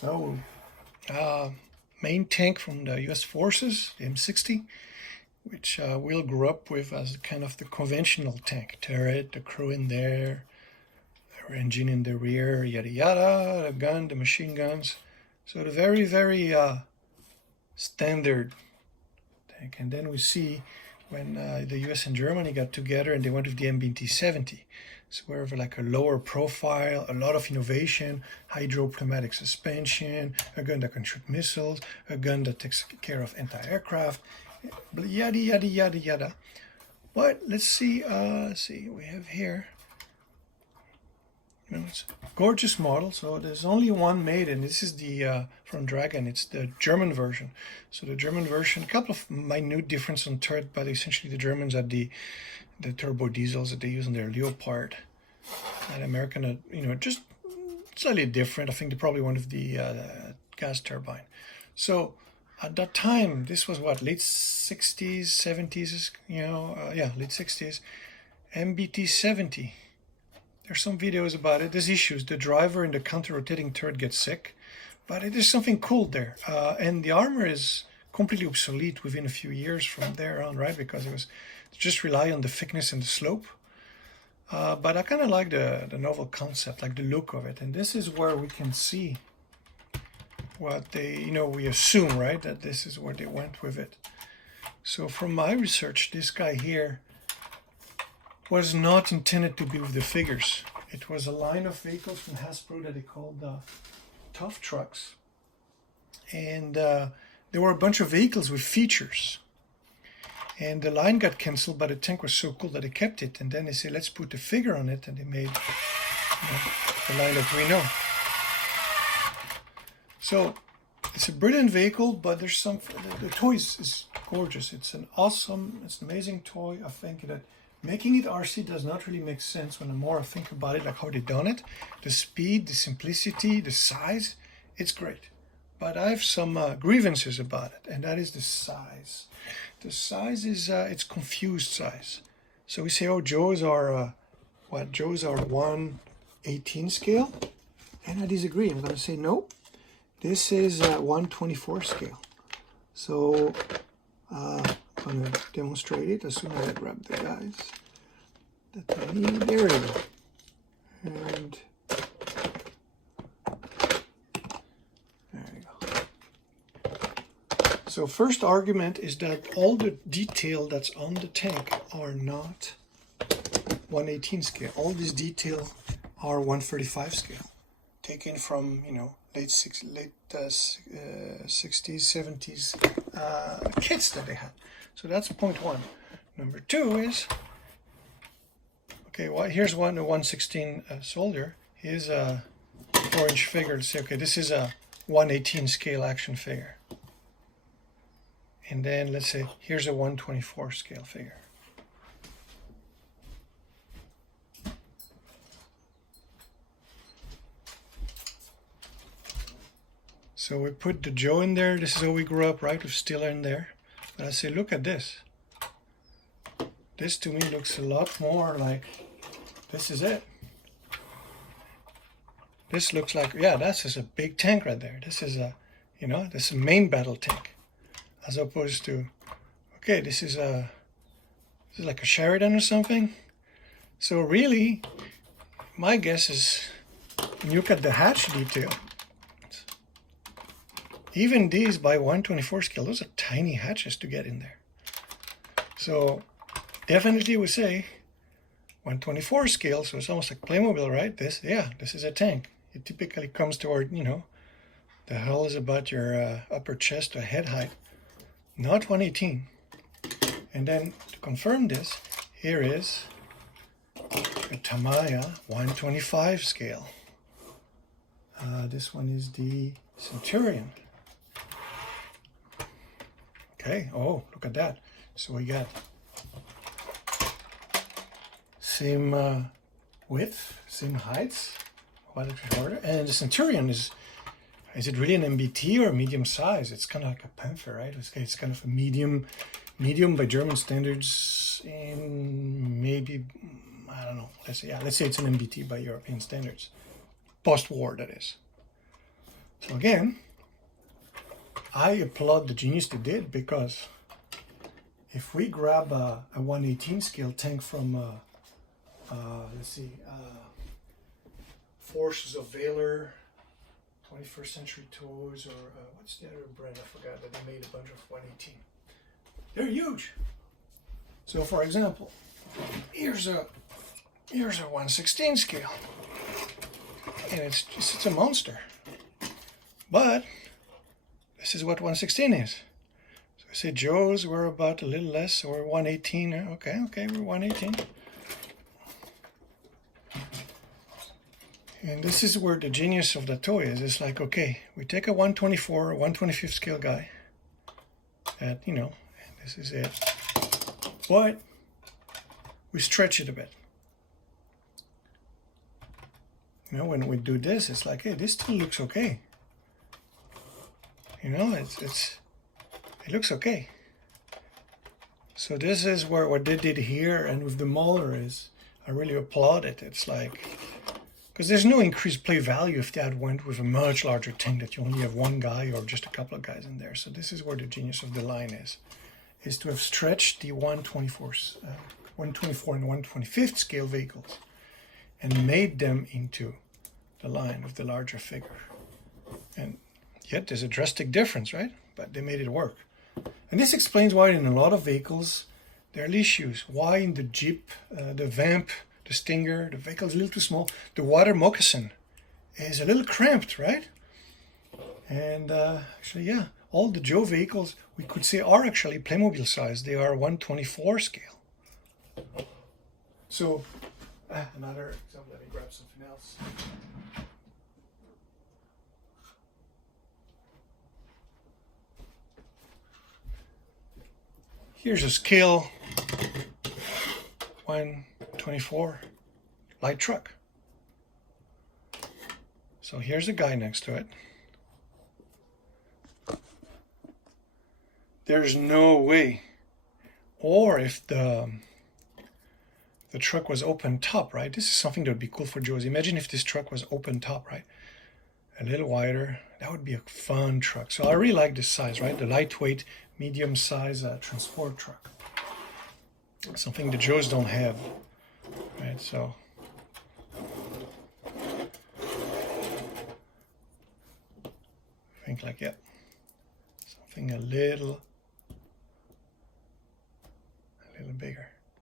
So, main tank from the U.S. forces, the M60, which Will grew up with as kind of the conventional tank. Turret, the crew in there, the engine in the rear, yada yada, the gun, the machine guns. So the very, very standard tank. And then we see when the US and Germany got together and they went with the MBT-70. So we have like a lower profile, a lot of innovation, hydropneumatic suspension, a gun that can shoot missiles, a gun that takes care of anti-aircraft, yada, yada, yada, yada. But let's see, we have here, it's a gorgeous model. So there's only one made, and this is the from Dragon. It's the German version. So the German version, a couple of minute difference on turret, but essentially the Germans had the turbo diesels that they use on their Leopard. And American, just slightly different. I think they probably wanted the gas turbine. So at that time, this was what, late 60s, 70s, late 60s. MBT-70. There's some videos about it. There's issues. The driver in the counter-rotating turret gets sick, but there's something cool there. And the armor is completely obsolete within a few years from there on, right? Because it was just rely on the thickness and the slope. But I kind of like the novel concept, like the look of it. And this is where we can see what they, we assume, right, that this is where they went with it. So from my research, this guy here was not intended to be with the figures. It was a line of vehicles from Hasbro that they called Tough Trucks. And there were a bunch of vehicles with features. And the line got canceled, but the tank was so cool that they kept it. And then they said, let's put the figure on it. And they made the line that we know. So it's a brilliant vehicle, but there's the toy is gorgeous. It's an amazing toy. I think that making it RC does not really make sense when the more I think about it, like how they done it. The speed, the simplicity, the size, it's great. But I have some grievances about it, and that is the size. The size is, it's confused size. So we say, oh, Joe's are 1/18 scale? And I disagree. I'm going to say, no, this is 1/24 scale. So I'm going to demonstrate it as soon as I grab the guys that I need. There we go. And there we go. So first argument is that all the detail that's on the tank are not 1/18 scale. All this detail are 1/35 scale, taken from late 60s, 70s kits that they had. So that's point one. Number two is, okay, well, here's a 1/16 soldier. Here's a 4-inch figure to say, okay, this is a 1/18 scale action figure. And then let's say, here's a 1/24 scale figure. So we put the Joe in there. This is how we grew up, right? With Stiller in there. But I say, look at this. This to me looks a lot more like, this is it. This looks like, yeah, that's just a big tank right there. This is a, this is a main battle tank. As opposed to, okay, this is like a Sheridan or something. So really, my guess is, when you look at the hatch detail, even these by 1/24 scale, those are tiny hatches to get in there. So definitely we say 1/24 scale, so it's almost like Playmobil, right? This is a tank. It typically comes toward, the hull is about your upper chest or head height, not 1/18. And then to confirm this, here is a Tamiya 1/25 scale. This one is the Centurion. Okay, oh, look at that. So we got same width, same heights, quite shorter. And the Centurion is it really an MBT or a medium size? It's kind of like a Panther, right? It's kind of a medium by German standards, and maybe, I don't know, let's say it's an MBT by European standards. Post-war, that is. So again, I applaud the genius they did, because if we grab a 118 scale tank from, let's see, Forces of Valor, 21st Century Toys, or what's the other brand? I forgot, that they made a bunch of 118. They're huge. So for example, here's a 116 scale, and it's a monster. But this is what 116 is. So I say Joe's, we're about a little less, so we're 118. Okay, we're 118. And this is where the genius of the toy is. It's like, okay, we take a 124, 125th scale guy, that, you know, this is it, but we stretch it a bit. You know, when we do this, it's like, hey, this still looks okay. You know, it looks okay. So this is where what they did here, and with the Mauler, is I really applaud it. It's like, because there's no increased play value if that went with a much larger tank that you only have one guy or just a couple of guys in there. So this is where the genius of the line is to have stretched the 124 and 125th scale vehicles and made them into the line with the larger figure. And yet there's a drastic difference, right? But they made it work. And this explains why in a lot of vehicles there are issues. Why in the Jeep, the Vamp, the Stinger, the vehicle is a little too small. The water moccasin is a little cramped, right? And actually, yeah, all the Joe vehicles we could say are actually Playmobil size. They are 124 scale. So, another example, let me grab something else. Here's a scale 124 light truck. So here's a guy next to it. There's no way. Or if the truck was open top, right? This is something that would be cool for Joe's. Imagine if this truck was open top, right? A little wider. That would be a fun truck. So I really like this size, right? The lightweight, medium size transport truck. Something the Joes don't have, right? So think like, yeah, something a little bigger.